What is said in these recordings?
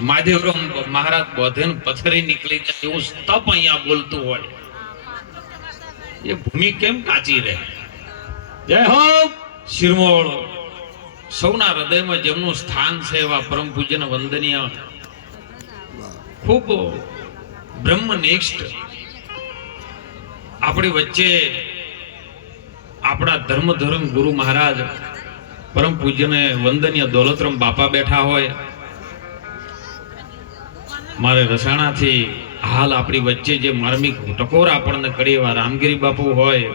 મહાદેવરામ મહારાજ બોધે પથરી નીકળી જાય એવું તપ અહીંયા બોલતું હોય. એ ભૂમિ કેમ કાચી રહે? જય હો શિરમોળ. સૌના હૃદયમાં જેમનું સ્થાન છે એવા પરમ પૂજ્ય વંદનીય ખૂબ બ્રહ્મનિષ્ઠ આપણી વચ્ચે આપણા ધર્મ ગુરુ મહારાજ પરમ પૂજ્યને વંદનીય દોલતરામ બાપા બેઠા હોય. મારે રસાણાથી હાલ આપણી વચ્ચે જે માર્મિક ટકોર આપણને કરી એવા રામગીરી બાપુ હોય,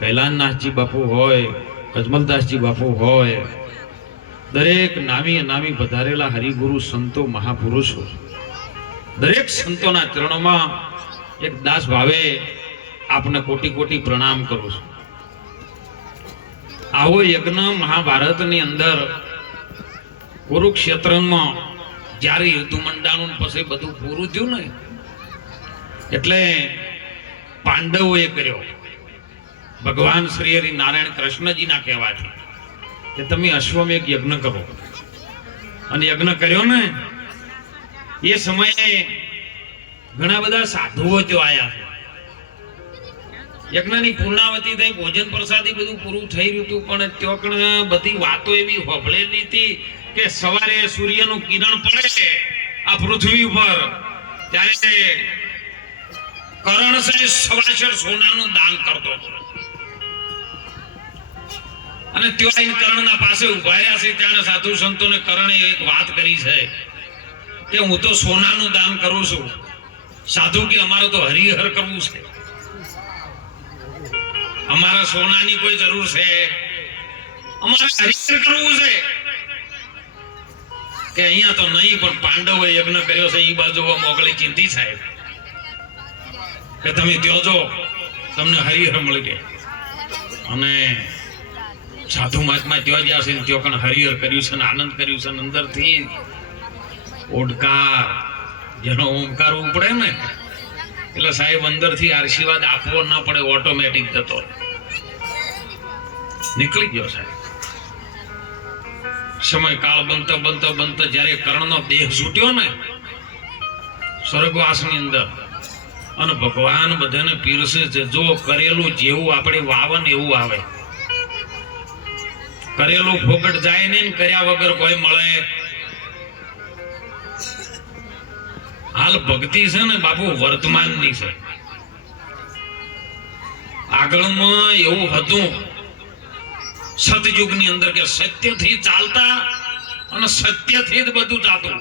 કૈલાસનાથજી બાપુ હોય, અજમલદાસજી બાપુ હોય, દરેક નામી પધારેલા હરિગુરુ સંતો મહાપુરુષો, દરેક સંતોના ચરણોમાં એક દાસ ભાવે આપને કોટી પ્રણામ કરું છું. આવો યજ્ઞ મહાભારતની અંદર કુરુક્ષેત્રમાં જ્યારે યુદ્ધ મંડાણું પછી બધું પૂરું થયું ને એટલે પાંડવોએ કર્યો. ભગવાન શ્રી હરિ નારાયણ કૃષ્ણજીના કહેવાથી કે તમે અશ્વમેઘ યજ્ઞ કરો. અને યજ્ઞ કર્યો ને એ સમયે ઘણા બધા સાધુઓ જો આયા. યજ્ઞની પૂર્ણાવતી થઈ, ભોજન પ્રસાદી બધું પૂરું થઈ રહ્યું હતું, પણ ત્યાં બધી વાતો એવી હોભળેલી હતી કે સવારે સૂર્યનું કિરણ પડે આ પૃથ્વી ઉપર ત્યારે કરણ છે સવાશર સોનાનું દાન કરતો હતો. અને ત્યાં કરણના પાસે ઉભા રહ્યા છે ત્યાં સાધુ સંતોને કરણે એક વાત કરી છે કે હું તો સોનાનું દાન કરું છું. સાધુ કે અમારે તો હરિહર કરવું છે, અમારા સોનાની કોઈ જરૂર છે, અમારે હરિહર કરવું છે. કે અહીંયા તો નહીં, પણ પાંડવોએ યજ્ઞ કર્યો છે એ બાજુ મોકલી ચિંતી સાહેબ કે તમે ત્યો જો તમને હરિહર મળી ગયા. અને સાધુ મહાત્મા ત્યાં જ્યાં છે ત્યાં પણ હરિહર કર્યું છે ને આનંદ કર્યું છે. અંદરથી ઓડકાર જેનો ઓમકાર ઉપડે ને એટલે સાહેબ અંદરથી આશીર્વાદ આપવો ના પડે, ઓટોમેટિક જતો નીકળી ગયો સાહેબ. સમય કાળ બનતો જયારે કર્ણનો દેહ છૂટ્યો ને સ્વર્ગવાસની અંદર અને ભગવાન બધાને પીરસે છે. જો કરેલું જેવું આપણે વાવન એવું આવે. કરેલું ફોકટ જાય નહીં, કર્યા વગર કોઈ મળે. હાલ ભક્તિ છે ને બાપુ વર્તમાનની છે. આગળમાં એવું હતું સતયુગની અંદર કે સત્યથી ચાલતા અને સત્યથી જ બધું ચાલતું.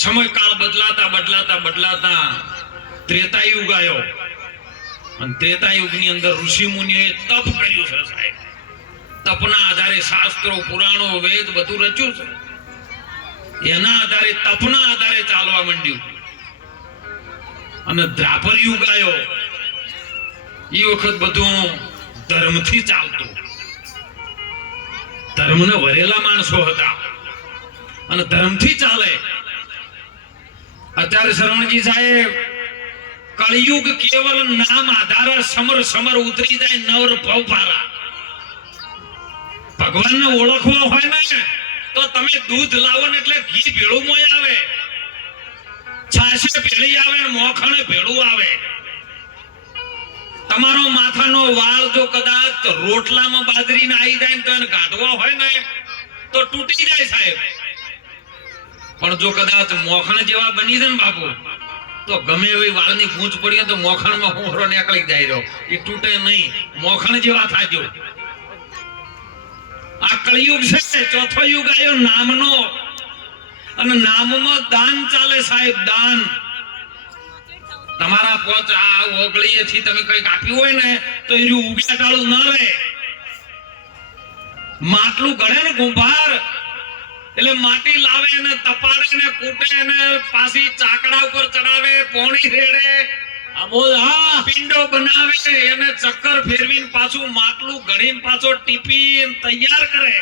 સમયકાળ બદલાતા ત્રેતાયુગ આવ્યો અને ત્રેતાયુગની અંદર ઋષિ મુનિઓએ તપ કર્યું છે સાહેબ. તપના આધારે શાસ્ત્રો, પુરાણો, વેદ બધું રચ્યું છે. એના આધારે તપના આધારે ચાલવા માંડ્યું. અને દ્રાપર યુગ આવ્યો એ વખત બધું ધર્મથી ચાલતું. ધર્મને વરેલા માણસો હતા અને ધર્મથી ચાલે. અત્યારે શરવણજી સાહેબ કળિયુગ કેવલ નામ આધારે સમર ઉતરી જાય નવર ભવભારા. ભગવાનને ઓળખવા હોય ને તો તમે દૂધ લાવો ને એટલે ઘી ભેળું મોય આવે, છાશે ભેળી આવે, મોખણ ભેળું આવે. તમારો માથાનો વાળ જો કદાચ રોટલામાં બાજરીને આવી જાય તો એને કાઢવો હોય ને તો તૂટી જાય સાહેબ. પણ જો કદાચ મોખણ જેવા બની જાય ને બાપુ તો ગમે એવી વાળની ગૂંચ પડી તો મોખણમાં હોરો નીકળી જાય રહ્યો, એ તૂટે નહીં. મોખણ જેવા થાજો. આ કળિયુગ છે, ચોથો યુગ આવ્યો નામનો. અને નામમાં દાન ચાલે સાહેબ, દાન. તમારા પોચ આ ઓગળીએથી તમે કંઈક આપ્યું હોય ને તો એ ઉગ્યા ટાળું ન રહે. માટલું ગળે ને કુંભાર એટલે માટી લાવે ને તપાડે ને કૂટે ને પાછી ચાકડા ઉપર ચડાવે, પોણી રેડે, પિંડો બનાવે, એને ચક્કર ફેરવીને પાછું માટલું ગળીને પાછો ટીપી તૈયાર કરે,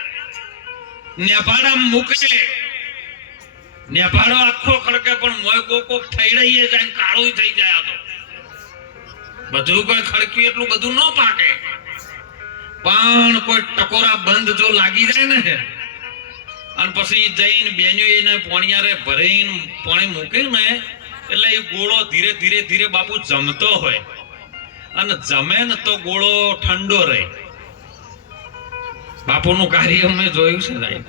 નેભાડા મૂકે. નેભાડો આખો ખડકે પણ મોય કોક થઈડઈએ જાય, કાળું થઈ જાય. તો બધું કોઈ ખડક્યું એટલું બધું ન પાકે, પણ કોઈ ટકોરા બંધ જો લાગી જાય ને અને પછી જઈને બેન્યો એને પોણિયારે ભરીને પોણી મૂક્યું ને એટલે એ ગોળો ધીરે ધીરે ધીરે બાપુ જમતો હોય અને જમે ને તો ગોળો ઠંડો રહે. બાપુનું કાર્ય મેં જોયું છે સાહેબ.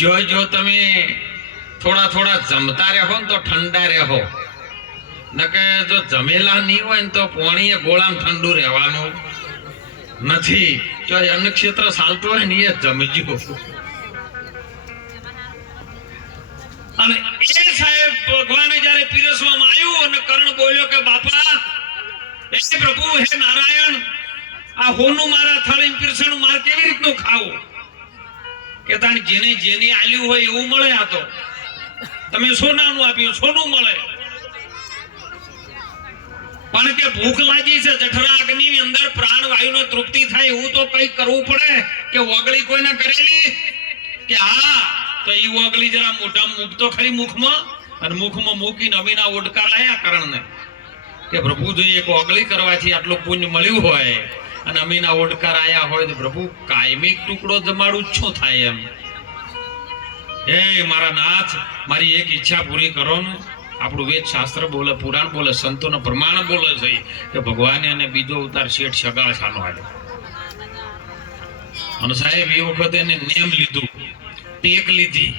જો તમે થોડા થોડા જમતા રહો ને તો ઠંડા રહો, નકે જો જમેલા નહીં હોય ને તો પોણીએ ગોળામાં ઠંડુ રહેવાનું નથી. જો અન્ય ક્ષેત્ર ચાલતું હોય ને એ જમજો. અને એ સાહેબ ભગવાને જયારે પીરસવામાં આવ્યું અને કર્ણ બોલ્યો કે બાપા એ પ્રભુ હે નારાયણ, આ હોનું મારા થાળી પીરસણું માર કેવી રીતનું ખાવું? કે તાણ જેને જેને આલ્યું હોય એવું મળે. આ તો તમે સોનાનું આપ્યું સોનું મળે, પણ કે ભૂખ લાગી છે, જઠરા અગ્નિની અંદર પ્રાણવાયુનો તૃપ્તિ થાય એવું તો કઈ કરવું પડે. કે ઓગળી કોઈને કરેલી કે હા તો ઈ ઓગળી જરા મોઢામાં મૂકતો ખરી મુખમાં, અને મુખમાં મૂકીને અમીના ઓડકાર આયા કરણને કે પ્રભુ જો એક ઓગળી કરવાથી આટલું પુણ્ય મળ્યું હોય અને અમીના ઓડકાર આયા હોય તો પ્રભુ કાયમી ટુકડો જમાડું શું થાય એમ. હે મારા નાથ, મારી એક ઈચ્છા પૂરી કરો ને. આપણું વેદ શાસ્ત્ર બોલે, પુરાણ બોલે, સંતોના પ્રમાણ બોલે છે કે ભગવાને એને બીજો અવતાર શેઠ સગાળાનો આપ્યો. અને સાહેબ એ વખતે એને નેમ લીધું, ટેક લીધી